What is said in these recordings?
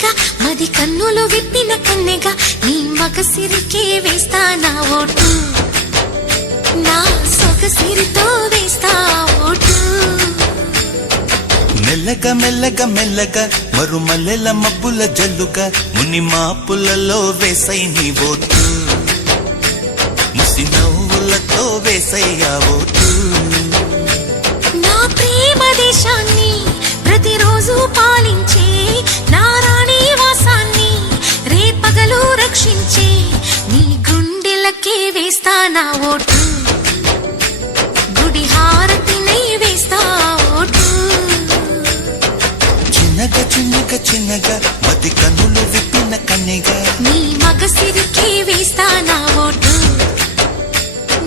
చిన్నగా మది కన్నులు విప్పిన కన్నెగా నీ మగసిరికే వేస్తా నా ఓటు, నా సొగసిరితో వేస్తా ఓటు. మెల్లగా మెల్లగా మెల్లగా మరుమల్లెల మబ్బుల జల్లుగా ముని మాపులలో వేసై నీ ఓటు, ముసి నవ్వులతో వేసయ్యా ఓటు. నా ప్రేమ దేశాన్ని ప్రతిరోజు పాలించే నా రాణి వాసాన్ని రేపగలు రక్షించే నీ గుండెలకే వేస్తా నా ఓటు, గుడి హారతినై వేస్తా ఓటు. చిన్నగా చిన్నగా చిన్నగా మది కన్నులు విప్పిన కన్నెగా నీ మగసిరికే వేస్తా నా ఓటు,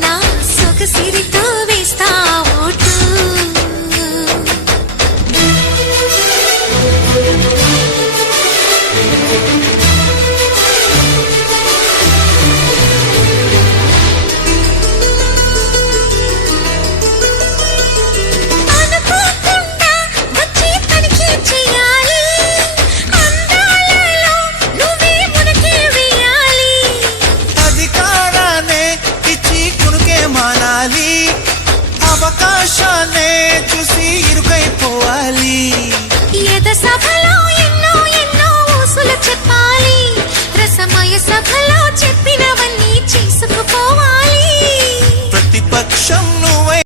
నా సొగసిరితో వేస్తా ఓటు. అనుకోకుండా వచ్చి తనిఖీ చేయాలి, అందాలలో నువ్వే మునకే వేయాలి. అధికారాన్నే ఇచ్చి కునుకే మానాలి, అవకాశాన్నే చూసి ఇరుకైపోవాలి. ఎద సభలో ఎన్నో ఎన్నో ఊసులు చెప్పాలి, రసమయ సభలో చెప్పినవన్నీ చేసుకుపోవాలి. ప్రతిపక్షం